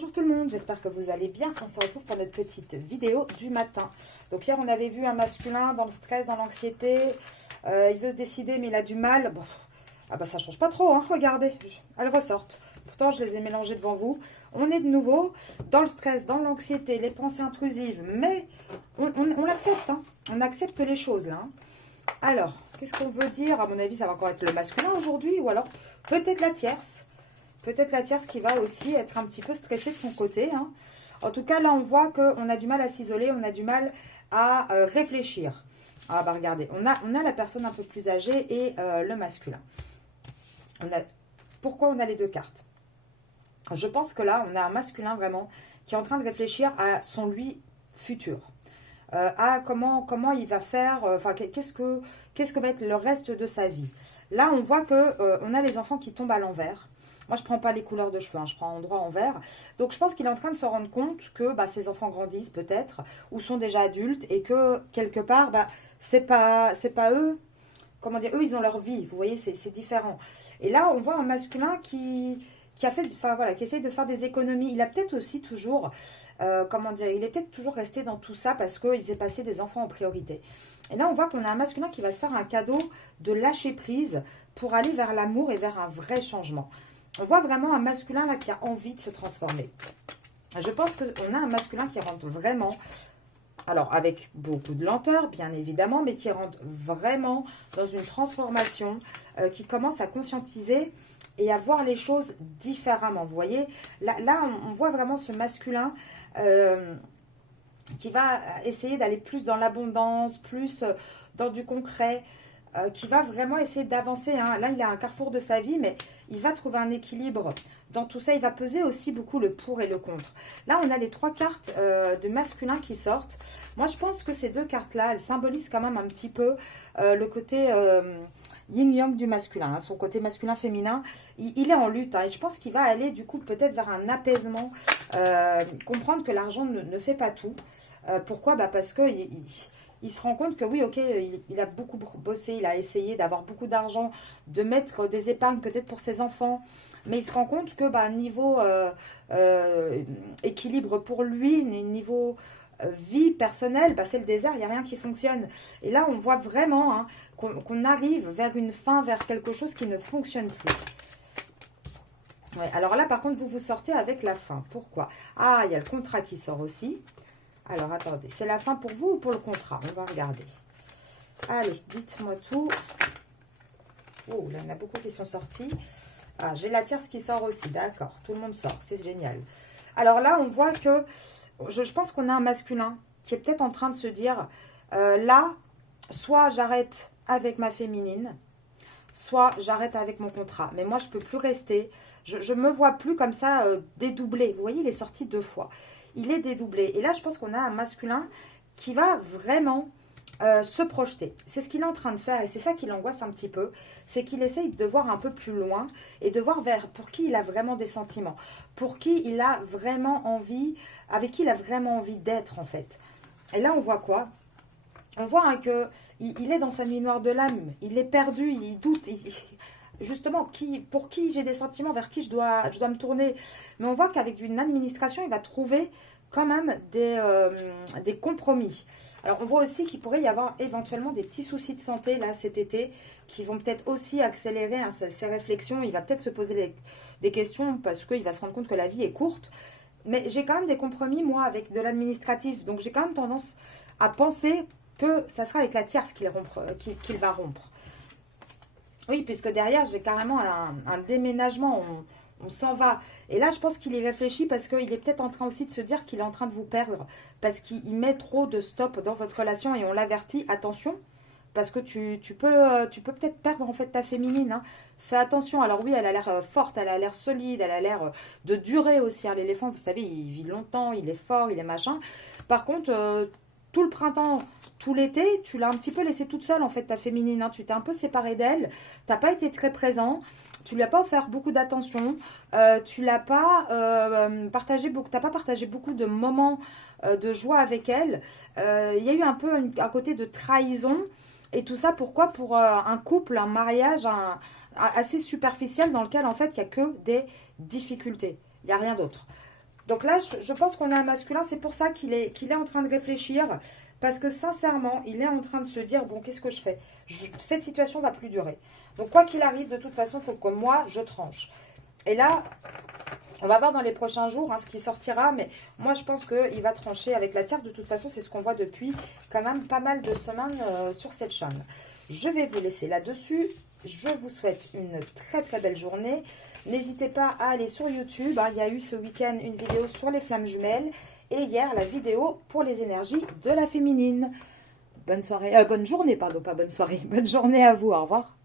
Bonjour tout le monde, j'espère que vous allez bien. On se retrouve pour notre petite vidéo du matin. Donc hier on avait vu un masculin dans le stress, dans l'anxiété. Il veut se décider mais il a du mal. Bon, ah bah ça change pas trop, hein. Regardez, elles ressortent. Pourtant je les ai mélangées devant vous. On est de nouveau dans le stress, dans l'anxiété, les pensées intrusives. Mais on l'accepte, hein. On accepte les choses là, hein. Alors, qu'est-ce qu'on veut dire? À mon avis ça va encore être le masculin aujourd'hui. Ou alors peut-être la tierce. Peut-être la tierce qui va aussi être un petit peu stressée de son côté, hein. En tout cas, là, on voit qu'on a du mal à s'isoler, on a du mal à réfléchir. Ah bah regardez, on a la personne un peu plus âgée et le masculin. Pourquoi on a les deux cartes? Je pense que là, on a un masculin vraiment qui est en train de réfléchir à son lui futur. À comment il va faire, enfin, qu'est-ce que va être le reste de sa vie. Là, on voit qu'on a les enfants qui tombent à l'envers. Moi, je ne prends pas les couleurs de cheveux, hein, je prends en droit envers. Donc, je pense qu'il est en train de se rendre compte que ses enfants grandissent peut-être, ou sont déjà adultes, et que quelque part, c'est pas eux, comment dire, eux, ils ont leur vie, vous voyez, c'est différent. Et là, on voit un masculin qui a fait, enfin voilà, qui essaye de faire des économies. Il a peut-être aussi toujours, comment dire, il est peut-être toujours resté dans tout ça parce qu'il s'est passé des enfants en priorité. Et là, on voit qu'on a un masculin qui va se faire un cadeau de lâcher prise pour aller vers l'amour et vers un vrai changement. On voit vraiment un masculin là qui a envie de se transformer. Je pense qu'on a un masculin qui rentre vraiment, alors avec beaucoup de lenteur bien évidemment, mais qui rentre vraiment dans une transformation, qui commence à conscientiser et à voir les choses différemment. Vous voyez, là on voit vraiment ce masculin qui va essayer d'aller plus dans l'abondance, plus dans du concret, qui va vraiment essayer d'avancer, hein. Là, il est à un carrefour de sa vie, mais il va trouver un équilibre dans tout ça. Il va peser aussi beaucoup le pour et le contre. Là, on a les trois cartes de masculin qui sortent. Moi, je pense que ces deux cartes-là, elles symbolisent quand même un petit peu le côté yin-yang du masculin, hein. Son côté masculin-féminin, il est en lutte, hein, et je pense qu'il va aller du coup peut-être vers un apaisement, comprendre que l'argent ne fait pas tout. Pourquoi? Parce que il se rend compte que oui, ok, il a beaucoup bossé, il a essayé d'avoir beaucoup d'argent, de mettre des épargnes peut-être pour ses enfants, mais il se rend compte que niveau équilibre pour lui, niveau vie personnelle, c'est le désert, il n'y a rien qui fonctionne. Et là, on voit vraiment, hein, qu'on arrive vers une fin, vers quelque chose qui ne fonctionne plus. Ouais, alors là, par contre, vous sortez avec la fin. Pourquoi? Ah, il y a le contrat qui sort aussi. Alors, attendez, c'est la fin pour vous ou pour le contrat? On va regarder. Allez, dites-moi tout. Oh, là, il y en a beaucoup qui sont sortis. Ah, j'ai la tierce qui sort aussi, d'accord. Tout le monde sort, c'est génial. Alors là, on voit que, je pense qu'on a un masculin qui est peut-être en train de se dire, là, soit j'arrête avec ma féminine, soit j'arrête avec mon contrat. Mais moi, je ne peux plus rester. Je ne me vois plus comme ça dédoublé. Vous voyez, il est sorti 2 fois. Il est dédoublé. Et là, je pense qu'on a un masculin qui va vraiment se projeter. C'est ce qu'il est en train de faire et c'est ça qui l'angoisse un petit peu. C'est qu'il essaye de voir un peu plus loin et de voir vers pour qui il a vraiment des sentiments. Pour qui il a vraiment envie, avec qui il a vraiment envie d'être en fait. Et là, on voit quoi? On voit, hein, qu'il est dans sa nuit noire de l'âme. Il est perdu, il doute. Justement, pour qui j'ai des sentiments, vers qui je dois me tourner. Mais on voit qu'avec une administration, il va trouver quand même des compromis. Alors, on voit aussi qu'il pourrait y avoir éventuellement des petits soucis de santé, là, cet été, qui vont peut-être aussi accélérer, hein, ses réflexions. Il va peut-être se poser des questions parce qu'il va se rendre compte que la vie est courte. Mais j'ai quand même des compromis, moi, avec de l'administratif. Donc, j'ai quand même tendance à penser que ça sera avec la tierce qu'il va rompre. Oui, puisque derrière, j'ai carrément un déménagement, on s'en va. Et là, je pense qu'il y réfléchit parce qu'il est peut-être en train aussi de se dire qu'il est en train de vous perdre. Parce qu'il met trop de stop dans votre relation et on l'avertit, attention, parce que tu peux peut-être perdre en fait ta féminine, hein. Fais attention. Alors oui, elle a l'air forte, elle a l'air solide, elle a l'air de durer aussi, hein. L'éléphant, vous savez, il vit longtemps, il est fort, il est machin. Par contre, tout le printemps, tout l'été, tu l'as un petit peu laissée toute seule en fait, ta féminine, hein. Tu t'es un peu séparé d'elle, tu n'as pas été très présent, tu lui as pas offert beaucoup d'attention, tu l'as pas t'as pas partagé beaucoup de moments de joie avec elle. Il y a eu un peu un côté de trahison et tout ça. Pourquoi? Pour un couple, un mariage assez superficiel dans lequel en fait il n'y a que des difficultés, il n'y a rien d'autre. Donc là, je pense qu'on a un masculin, c'est pour ça qu'il est en train de réfléchir, parce que sincèrement, il est en train de se dire, bon, qu'est-ce que je fais? Cette situation va plus durer. Donc quoi qu'il arrive, de toute façon, il faut que moi, je tranche. Et là, on va voir dans les prochains jours ce qui sortira, mais moi je pense qu'il va trancher avec la tierce. De toute façon, c'est ce qu'on voit depuis quand même pas mal de semaines sur cette chaîne. Je vais vous laisser là-dessus. Je vous souhaite une très très belle journée. N'hésitez pas à aller sur YouTube. Il y a eu ce week-end une vidéo sur les flammes jumelles. Et hier, la vidéo pour les énergies de la féminine. Bonne soirée, bonne journée, pardon, pas bonne soirée. Bonne journée à vous, au revoir.